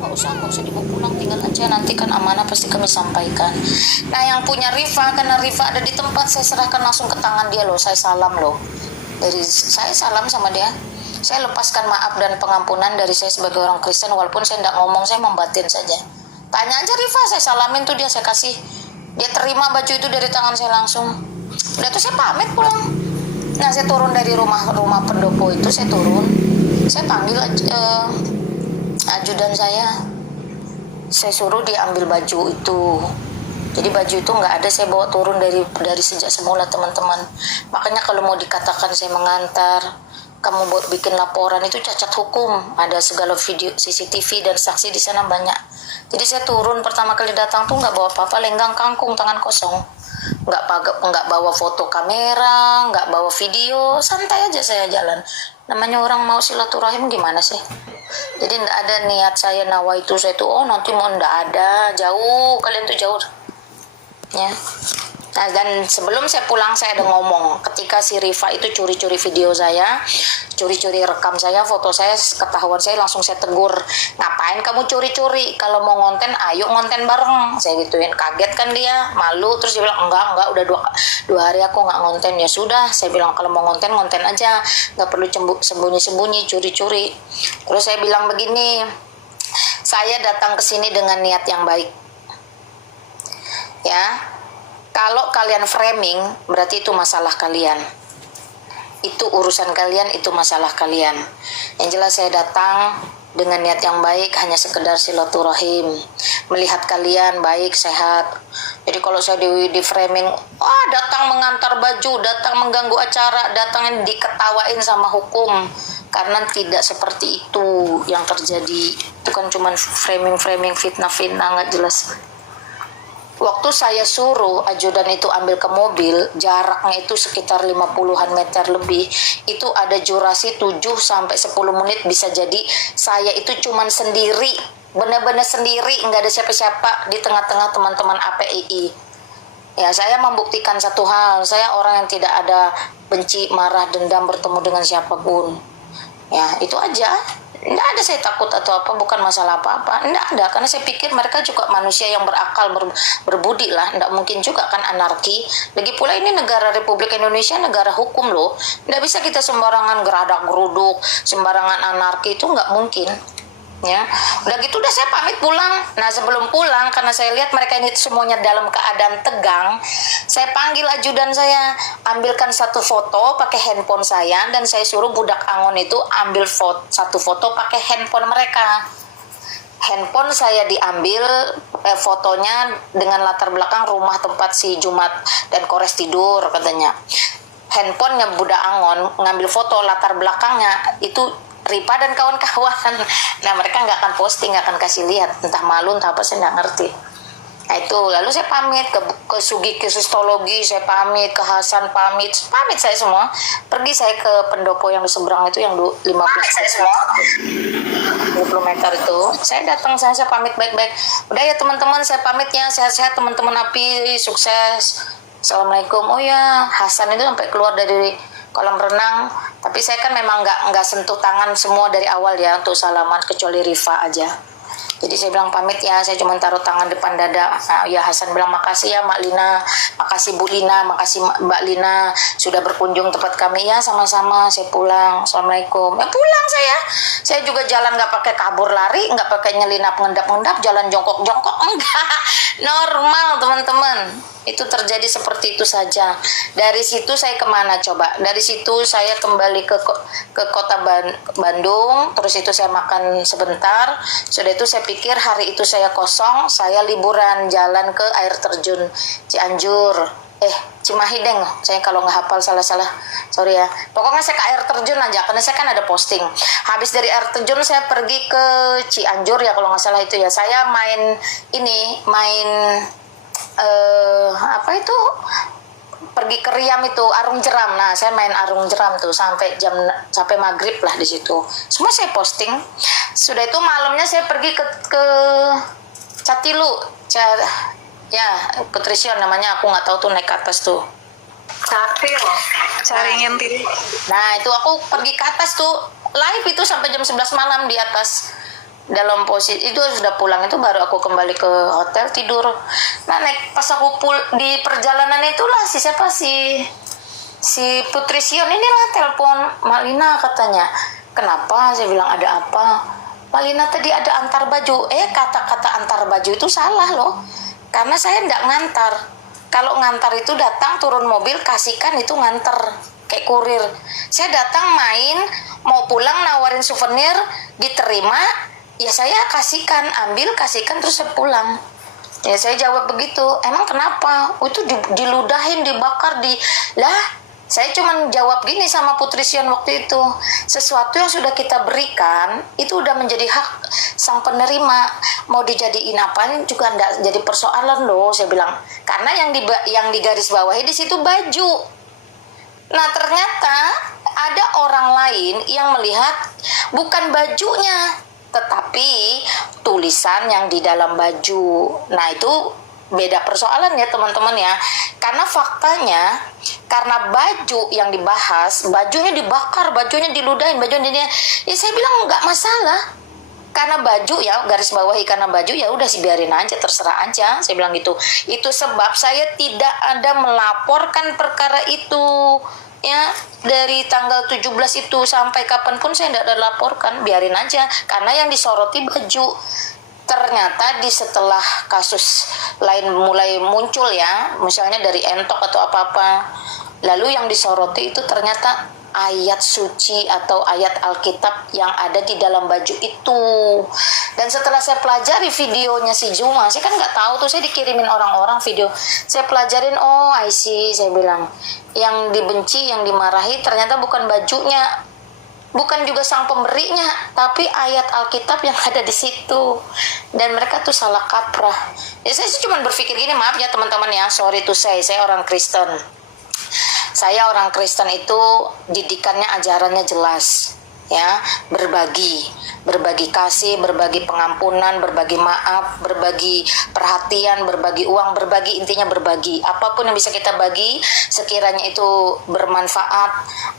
nggak usah dibawa pulang, tinggal aja, nanti kan amanah pasti kami sampaikan. Nah yang punya Rifa, karena Rifa ada di tempat, saya serahkan langsung ke tangan dia loh, saya salam loh, dari saya salam sama dia, saya lepaskan maaf dan pengampunan dari saya sebagai orang Kristen, walaupun saya tidak ngomong, saya membatin saja. Tanya aja Rifa, saya salamin tuh dia, saya kasih, dia terima baju itu dari tangan saya langsung. Udah tuh saya pamit pulang. Nah saya turun dari rumah pendopo itu, saya turun, saya panggil ajudan saya suruh dia ambil baju itu. Jadi baju itu nggak ada, saya bawa turun dari sejak semula teman-teman. Makanya kalau mau dikatakan saya mengantar, kamu buat bikin laporan, itu cacat hukum. Ada segala video CCTV dan saksi di sana banyak. Jadi saya turun pertama kali datang tuh nggak bawa apa-apa, lenggang kangkung, tangan kosong. Nggak bawa foto kamera, nggak bawa video, santai aja saya jalan. Namanya orang mau silaturahim gimana sih? Jadi nggak ada niat saya nawa itu, saya tuh oh nanti mau, nggak ada, jauh, kalian tuh jauh ya. Nah dan sebelum saya pulang saya ada ngomong, ketika si Rifa itu curi-curi video saya, curi-curi rekam saya, foto saya, ketahuan saya langsung saya tegur, ngapain kamu curi-curi, kalau mau ngonten ayo ngonten bareng, saya gituin. Kaget kan dia, malu, terus dia bilang enggak udah dua hari aku nggak ngonten. Ya sudah, saya bilang kalau mau ngonten aja, nggak perlu sembunyi-sembunyi curi-curi. Terus saya bilang begini, saya datang ke sini dengan niat yang baik ya. Kalau kalian framing, berarti itu masalah kalian. Itu urusan kalian, itu masalah kalian. Yang jelas saya datang dengan niat yang baik, hanya sekedar silaturahim, melihat kalian baik, sehat. Jadi kalau saya di framing, datang mengantar baju, datang mengganggu acara, datang diketawain sama hukum. Karena tidak seperti itu yang terjadi. Itu kan cuma framing, fitnah, nggak jelas. Waktu saya suruh ajudan itu ambil ke mobil, jaraknya itu sekitar 50-an meter lebih, itu ada durasi 7-10 menit, bisa jadi saya itu cuman sendiri, benar-benar sendiri, nggak ada siapa-siapa di tengah-tengah teman-teman APII. Ya, saya membuktikan satu hal, saya orang yang tidak ada benci, marah, dendam bertemu dengan siapapun. Ya, itu aja. Nggak ada saya takut atau apa, bukan masalah apa-apa, nggak ada, karena saya pikir mereka juga manusia yang berakal, berbudi lah, nggak mungkin juga kan anarki. Lagi pula ini negara Republik Indonesia, negara hukum loh, nggak bisa kita sembarangan geradak geruduk, sembarangan anarki, itu nggak mungkin ya. Udah gitu udah saya pamit pulang. Nah sebelum pulang, karena saya lihat mereka ini semuanya dalam keadaan tegang, saya panggil ajudan saya, ambilkan satu foto pakai handphone saya, dan saya suruh budak Angon itu ambil satu foto pakai handphone mereka. Handphone saya diambil fotonya dengan latar belakang rumah tempat si Jumat dan Kores tidur katanya. Handphonenya budak Angon ngambil foto latar belakangnya itu Ripa dan kawan-kawan. Nah mereka nggak akan posting, nggak akan kasih lihat, entah malu entah apa, saya nggak ngerti. Nah itu, lalu saya pamit ke Sugi Kristologi, saya pamit ke Hasan, pamit saya semua. Pergi saya ke pendopo yang di seberang itu, yang 50 meter itu. Saya datang, saya pamit baik-baik. Udah ya teman-teman, saya pamit ya, sehat-sehat teman-teman API, sukses. Assalamualaikum. Oh ya, Hasan itu sampai keluar dari kolam renang, tapi saya kan memang nggak sentuh tangan semua dari awal ya untuk salaman, kecuali Rifa aja. Jadi saya bilang pamit ya, saya cuma taruh tangan depan dada. Nah, ya Hasan bilang makasih ya Mak Lina, makasih Bu Lina, makasih Mbak Lina sudah berkunjung tempat kami ya, sama-sama. Saya pulang, assalamualaikum. Ya pulang saya juga jalan nggak pakai kabur lari, nggak pakai nyelinap ngendap, jalan jongkok enggak, normal teman-teman. Itu terjadi seperti itu saja. Dari situ saya kemana coba? Dari situ saya kembali ke kota Bandung. Terus itu saya makan sebentar. Sudah itu saya pikir hari itu saya kosong, saya liburan jalan ke air terjun Cianjur. Cimahi deng, saya kalau nggak hafal salah-salah, sorry ya. Pokoknya saya ke air terjun aja, karena saya kan ada posting. Habis dari air terjun saya pergi ke Cianjur ya kalau nggak salah itu ya. Saya main apa itu, pergi ke Riam itu, arung jeram. Nah saya main arung jeram tuh sampai maghrib lah di situ. Semua saya posting. Sudah itu malamnya saya pergi ke Catilu, ya Petrision namanya, aku nggak tahu tuh, naik ke atas tuh. Caringin titik. Nah itu aku pergi ke atas tuh, live itu sampai jam 11 malam di atas. dalam posisi itu sudah pulang itu baru aku kembali ke hotel tidur. Nah pas aku di perjalanan itulah si Putri Sion inilah telepon Malina, katanya kenapa, saya bilang ada apa. Malina tadi ada antar baju. Kata-kata antar baju itu salah loh, karena saya tidak ngantar. Kalau ngantar itu datang turun mobil kasihkan, itu nganter kayak kurir. Saya datang main, mau pulang nawarin souvenir, diterima, ya saya kasihkan, ambil kasihkan terus saya pulang. Ya saya jawab begitu. Emang kenapa? Itu diludahin, dibakar, saya cuma jawab gini sama Putri Sion waktu itu, sesuatu yang sudah kita berikan itu udah menjadi hak sang penerima, mau dijadiin apa juga enggak jadi persoalan loh, saya bilang. Karena yang digaris bawahi di situ baju. Nah ternyata ada orang lain yang melihat bukan bajunya, tetapi tulisan yang di dalam baju. Nah itu beda persoalan ya teman-teman ya. Karena faktanya, karena baju yang dibahas, bajunya dibakar, bajunya diludahin, bajunya ya saya bilang nggak masalah. Karena baju ya, garis bawahi karena baju ya udah sih biarin aja, terserah aja, saya bilang gitu. Itu sebab saya tidak ada melaporkan perkara itu ya, dari tanggal 17 itu sampai kapanpun saya tidak ada laporkan, biarin aja, karena yang disoroti baju. Ternyata setelah kasus lain mulai muncul ya, misalnya dari Entok atau apa-apa, lalu yang disoroti itu ternyata ayat suci atau ayat Alkitab yang ada di dalam baju itu. Dan setelah saya pelajari videonya si Juma, saya kan nggak tahu tuh, saya dikirimin orang-orang video, saya pelajarin, oh I see, saya bilang yang dibenci, yang dimarahi ternyata bukan bajunya, bukan juga sang pemberinya, tapi ayat Alkitab yang ada di situ. Dan mereka tuh salah kaprah. Ya saya sih cuma berpikir gini, maaf ya teman-teman ya, sorry to say, saya orang Kristen. Saya orang Kristen itu didikannya, ajarannya jelas ya, berbagi kasih, berbagi pengampunan, berbagi maaf, berbagi perhatian, berbagi uang, berbagi, intinya berbagi. Apapun yang bisa kita bagi, sekiranya itu bermanfaat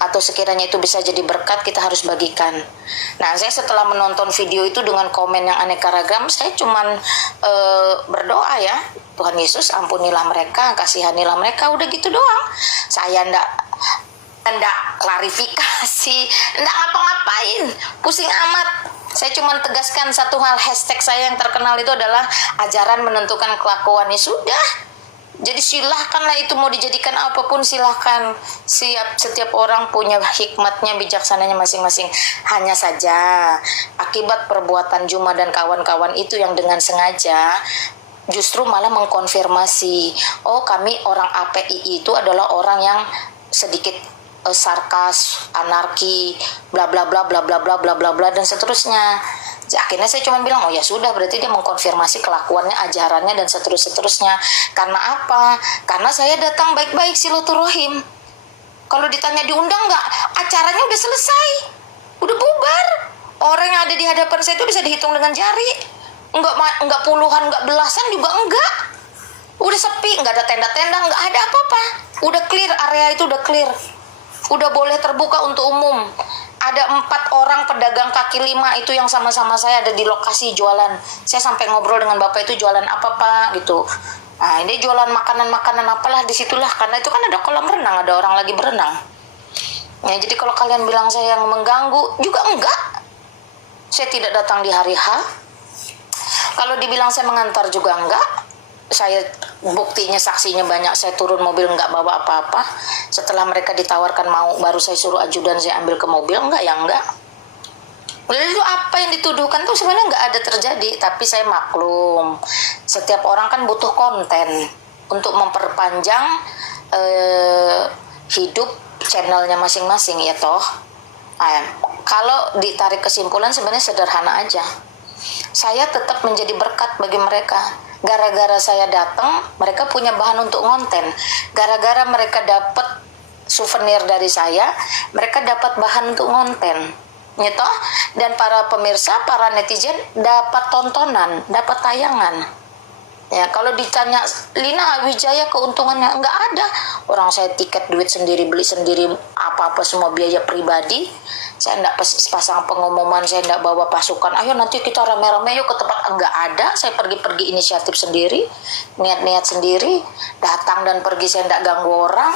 atau sekiranya itu bisa jadi berkat, kita harus bagikan. Nah, saya setelah menonton video itu dengan komen yang aneka ragam, saya cuman berdoa ya, Tuhan Yesus ampunilah mereka, kasihanilah mereka, udah gitu doang. Saya enggak klarifikasi, enggak ngapa-ngapain, pusing amat. Saya cuma tegaskan satu hal, hashtag saya yang terkenal itu adalah ajaran menentukan kelakuan. Ya sudah, jadi silahkanlah itu mau dijadikan apapun, silahkan. Setiap orang punya hikmatnya, bijaksananya masing-masing. Hanya saja akibat perbuatan Juma dan kawan-kawan itu yang dengan sengaja justru malah mengkonfirmasi, oh kami orang API itu adalah orang yang sedikit sarkas, anarki, bla bla bla bla bla bla bla bla bla dan seterusnya. Akhirnya saya cuma bilang, oh ya sudah, berarti dia mengkonfirmasi kelakuannya, ajarannya dan seterusnya. Karena apa? Karena saya datang baik-baik silaturahim. Kalau ditanya diundang nggak, acaranya udah selesai, udah bubar. Orang yang ada di hadapan saya itu bisa dihitung dengan jari. Enggak puluhan, enggak belasan juga enggak. Udah sepi, enggak ada tenda-tenda, enggak ada apa-apa. Udah clear, area itu udah clear. Udah boleh terbuka untuk umum. Ada 4 orang pedagang kaki 5 itu yang sama-sama saya ada di lokasi jualan. Saya sampai ngobrol dengan bapak itu, jualan apa pak gitu. Nah ini jualan makanan-makanan apalah disitulah, karena itu kan ada kolam renang, ada orang lagi berenang. Ya, jadi kalau kalian bilang saya yang mengganggu, juga enggak. Saya tidak datang di hari H. Kalau dibilang saya mengantar juga enggak. Saya buktinya, saksinya banyak, saya turun mobil nggak bawa apa-apa. Setelah mereka ditawarkan mau, baru saya suruh ajudan saya ambil ke mobil, enggak ya enggak. Lalu apa yang dituduhkan tuh sebenarnya nggak ada terjadi, tapi saya maklum. Setiap orang kan butuh konten untuk memperpanjang hidup channelnya masing-masing ya toh. Nah, kalau ditarik kesimpulan sebenarnya sederhana aja. Saya tetap menjadi berkat bagi mereka. Gara-gara saya datang, mereka punya bahan untuk ngonten. Gara-gara mereka dapat souvenir dari saya, mereka dapat bahan untuk ngonten. Gitu? Dan para pemirsa, para netizen dapat tontonan, dapat tayangan. Ya, kalau ditanya Lina Wijaya keuntungannya nggak ada. Orang saya tiket duit sendiri, beli sendiri, apa-apa semua biaya pribadi. Saya nggak pasang pengumuman, saya nggak bawa pasukan. Ayo nanti kita rame-rame yuk ke tempat. Nggak ada. Saya pergi-pergi inisiatif sendiri, niat-niat sendiri, datang dan pergi, saya nggak ganggu orang.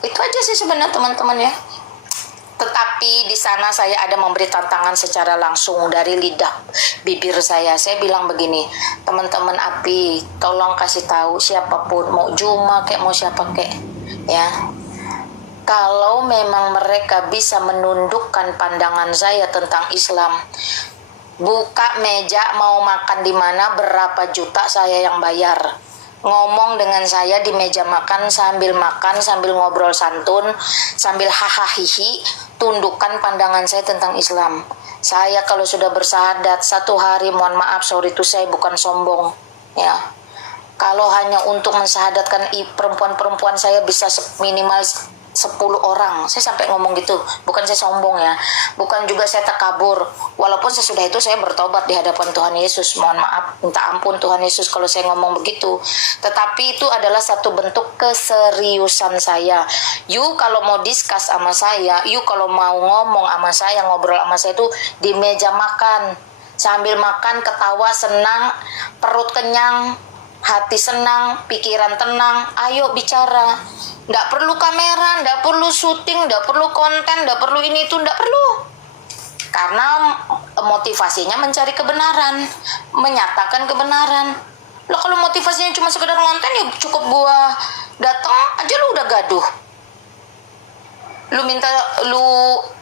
Itu aja sih sebenarnya teman-teman ya. Tetapi di sana saya ada memberi tantangan secara langsung dari lidah bibir saya. Saya bilang begini, teman-teman API, tolong kasih tahu siapapun, mau Juma kayak mau siapa kayak, ya. Kalau memang mereka bisa menundukkan pandangan saya tentang Islam, buka meja mau makan di mana, berapa juta saya yang bayar. Ngomong dengan saya di meja makan sambil ngobrol santun, sambil hahaha, tundukkan pandangan saya tentang Islam. Saya kalau sudah bersahadat satu hari, mohon maaf, sorry itu saya bukan sombong, ya. Kalau hanya untuk mensahadatkan perempuan-perempuan saya bisa minimal 10 orang, saya sampai ngomong gitu, bukan saya sombong ya, bukan juga saya takabur, walaupun sesudah itu saya bertobat di hadapan Tuhan Yesus, mohon maaf, minta ampun Tuhan Yesus kalau saya ngomong begitu, tetapi itu adalah satu bentuk keseriusan saya. You kalau mau discuss sama saya, you kalau mau ngomong sama saya, ngobrol sama saya itu di meja makan, sambil makan ketawa senang, perut kenyang, hati senang, pikiran tenang, ayo bicara. Nggak perlu kamera, nggak perlu syuting, nggak perlu konten, nggak perlu ini itu, nggak perlu. Karena motivasinya mencari kebenaran, menyatakan kebenaran. Lo kalau motivasinya cuma sekedar konten, ya cukup gua datang aja lu udah gaduh. Lu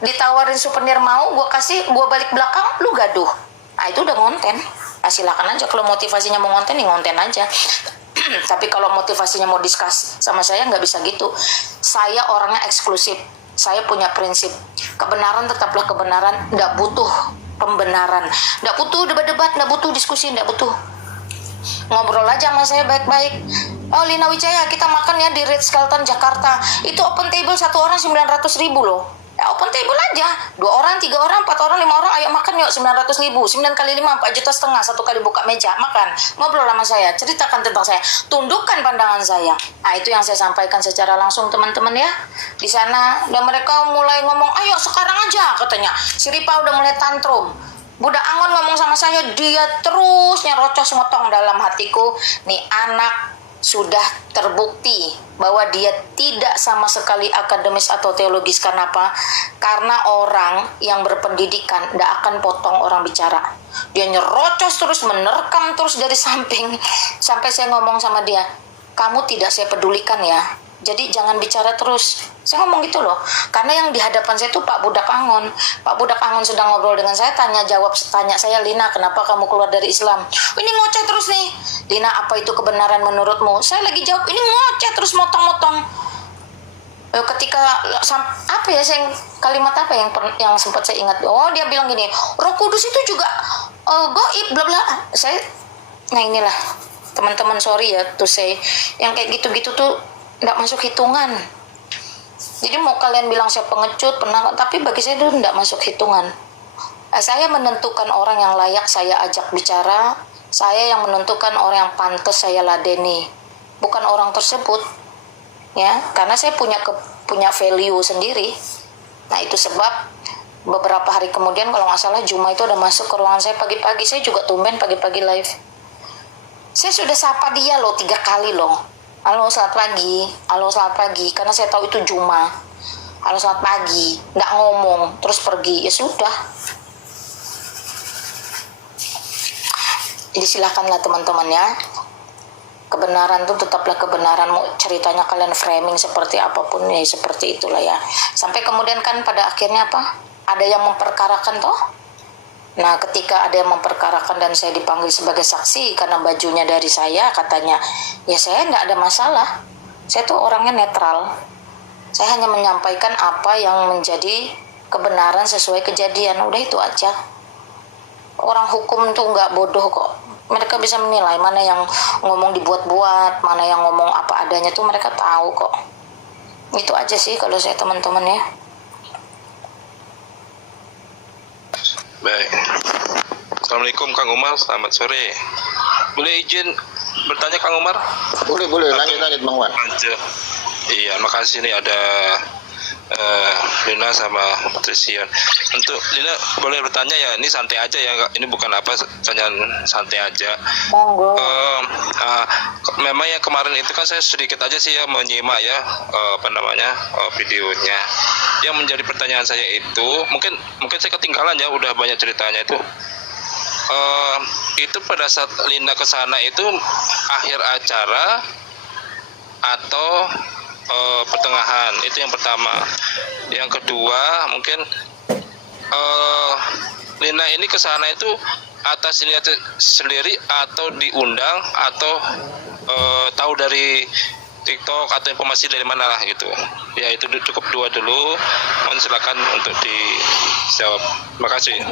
ditawarin souvenir mau, gua kasih, gua balik belakang, lu gaduh. Nah itu udah konten. Nah silakan aja, kalau motivasinya mau konten, ya konten aja. Tapi kalau motivasinya mau discuss sama saya, nggak bisa gitu. Saya orangnya eksklusif. Saya punya prinsip, kebenaran tetaplah kebenaran, nggak butuh pembenaran, nggak butuh debat-debat, nggak butuh diskusi, nggak butuh. Ngobrol aja sama saya baik-baik. Oh Lina Wijaya, kita makan ya di Ritz-Carlton Jakarta. Itu open table satu orang 900.000 loh. Ya open table aja, 2 orang, 3 orang, 4 orang, 5 orang, ayo makan yuk 900.000, 9 kali 5, 4,5 juta, satu kali buka meja, makan, ngobrol sama saya, ceritakan tentang saya, tundukkan pandangan saya. Nah itu yang saya sampaikan secara langsung teman-teman ya, di sana. Dan mereka mulai ngomong, ayo sekarang aja katanya, si Ripa udah mulai tantrum. Budak Angon ngomong sama saya, dia terus nyerocos motong dalam hatiku, nih anak sudah terbukti bahwa dia tidak sama sekali akademis atau teologis. Karena apa? Karena orang yang berpendidikan tidak akan potong orang bicara. Dia nyerocos terus, menerkam terus dari samping, sampai saya ngomong sama dia, kamu tidak saya pedulikan ya, jadi jangan bicara terus. Saya ngomong gitu loh, karena yang di hadapan saya itu Pak Budak Angon. Pak Budak Angon sedang ngobrol dengan saya, tanya saya, Lina kenapa kamu keluar dari Islam? Ini ngoceh terus nih, Lina apa itu kebenaran menurutmu? Saya lagi jawab, ini ngoceh terus, motong-motong. Ketika apa ya, saya kalimat apa yang sempat saya ingat, oh dia bilang gini, Roh Kudus itu juga goib bla bla. Nah inilah teman-teman, sorry ya tuh saya yang kayak gitu-gitu tuh nggak masuk hitungan. Jadi mau kalian bilang saya pengecut, tapi bagi saya itu nggak masuk hitungan. Saya menentukan orang yang layak saya ajak bicara, saya yang menentukan orang yang pantas saya ladeni, bukan orang tersebut, ya. Karena saya punya value sendiri. Nah itu sebab beberapa hari kemudian, kalau nggak salah Juma itu ada masuk ke ruangan saya pagi-pagi. Saya juga tumben pagi-pagi live. Saya sudah sapa dia loh 3 kali loh. Halo selamat pagi, karena saya tahu itu Juma. Halo selamat pagi, nggak ngomong, terus pergi, ya sudah. Jadi silakanlah teman-teman ya, kebenaran itu tetaplah kebenaran. Mau ceritanya kalian framing seperti apapun, ya seperti itulah ya. Sampai kemudian kan pada akhirnya apa? Ada yang memperkarakan toh. Nah ketika ada yang memperkarakan dan saya dipanggil sebagai saksi karena bajunya dari saya, katanya, ya saya nggak ada masalah. Saya tuh orangnya netral. Saya hanya menyampaikan apa yang menjadi kebenaran sesuai kejadian. Udah itu aja. Orang hukum tuh nggak bodoh kok. Mereka bisa menilai mana yang ngomong dibuat-buat, mana yang ngomong apa adanya tuh mereka tahu kok. Itu aja sih kalau saya teman-teman ya. Baik. Assalamualaikum Kang Umar, selamat sore. Boleh izin bertanya Kang Umar? Boleh, lanjut Bang Wan. Lanjut. Iya, makasih nih ada Lina sama Patrician. Untuk Lina boleh bertanya ya, ini santai aja ya, ini bukan apa, pertanyaan santai aja. Monggo. Memang ya kemarin itu kan saya sedikit aja sih ya menyimak ya videonya. Yang menjadi pertanyaan saya itu mungkin saya ketinggalan ya, udah banyak ceritanya itu. Itu pada saat Lina ke sana itu akhir acara atau pertengahan, itu yang pertama. Yang kedua mungkin Lina ini ke sana itu atas inisiatif sendiri atau diundang atau tahu dari TikTok atau informasi dari mana lah gitu. Ya itu cukup dua dulu. Mohon silakan untuk dijawab. Makasih.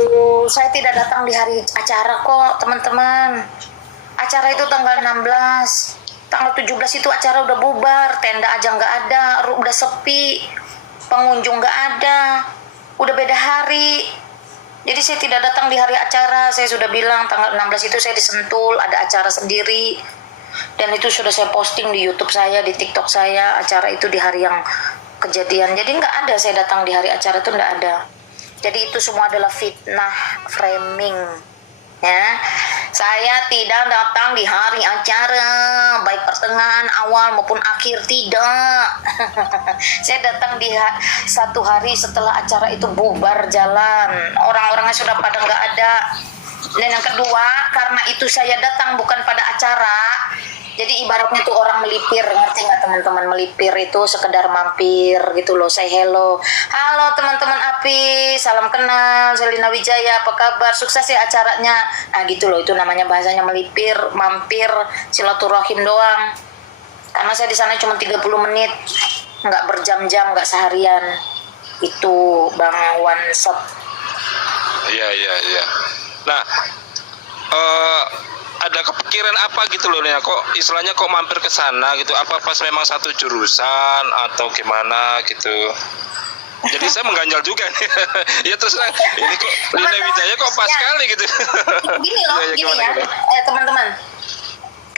Saya tidak datang di hari acara kok, teman-teman. Acara itu tanggal 16. Tanggal 17 itu acara udah bubar, tenda aja nggak ada, udah sepi, pengunjung nggak ada, udah beda hari. Jadi saya tidak datang di hari acara. Saya sudah bilang tanggal 16 itu saya di Sentul, ada acara sendiri. Dan itu sudah saya posting di YouTube saya, di TikTok saya, acara itu di hari yang kejadian. Jadi nggak ada saya datang di hari acara, itu nggak ada. Jadi itu semua adalah fitnah, framing. Ya, saya tidak datang di hari acara, baik pertengahan, awal maupun akhir, tidak. Saya datang di satu hari setelah acara itu bubar jalan, orang-orangnya sudah pada nggak ada. Dan yang kedua, karena itu saya datang bukan pada acara, jadi ibaratnya tuh orang melipir, ngerti nggak teman-teman? Melipir itu sekedar mampir gitu loh, say hello. Halo teman-teman API, salam kenal, saya Lina Wijaya, apa kabar? Sukses ya acaranya. Nah gitu loh, itu namanya bahasanya melipir, mampir, silaturahim doang. Karena saya di sana cuma 30 menit, nggak berjam-jam, nggak seharian. Itu Bang Wansop. Iya. Nah, ada kepikiran apa gitu loh Lina, kok istilahnya kok mampir ke sana gitu, apa pas memang satu jurusan atau gimana gitu. Jadi saya mengganjal juga nih. Ya terus ini kok Lina Wijaya kok pas sekali gitu. Gini loh, gini ya teman-teman.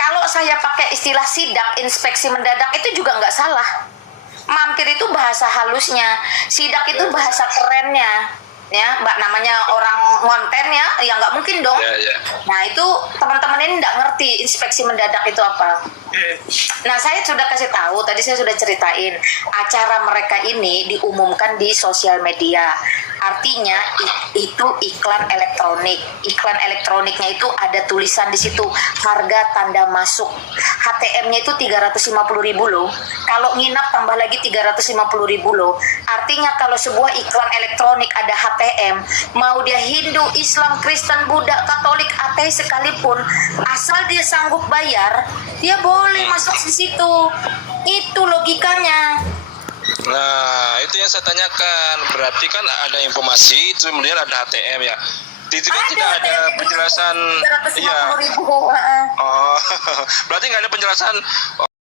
Kalau saya pakai istilah sidak, inspeksi mendadak, itu juga nggak salah. Mampir itu bahasa halusnya, sidak itu bahasa kerennya. Ya, Mbak, namanya orang ngonten ya nggak mungkin dong. Nah itu teman-teman ini nggak ngerti inspeksi mendadak itu apa. Nah saya sudah kasih tahu, tadi saya sudah ceritain, acara mereka ini diumumkan di sosial media. Artinya itu iklan elektronik. Iklan elektroniknya itu ada tulisan di situ harga tanda masuk. HTM-nya itu 350.000 loh. Kalau nginap tambah lagi 350.000 loh. Artinya kalau sebuah iklan elektronik ada HTM, mau dia Hindu, Islam, Kristen, Buddha, Katolik, ateis sekalipun, asal dia sanggup bayar, dia boleh masuk di situ. Itu logikanya. Nah, itu yang saya tanyakan. Berarti kan ada informasi, kemudian ada HTM ya. Tidak ada penjelasan. Iya. Oh, berarti nggak ada penjelasan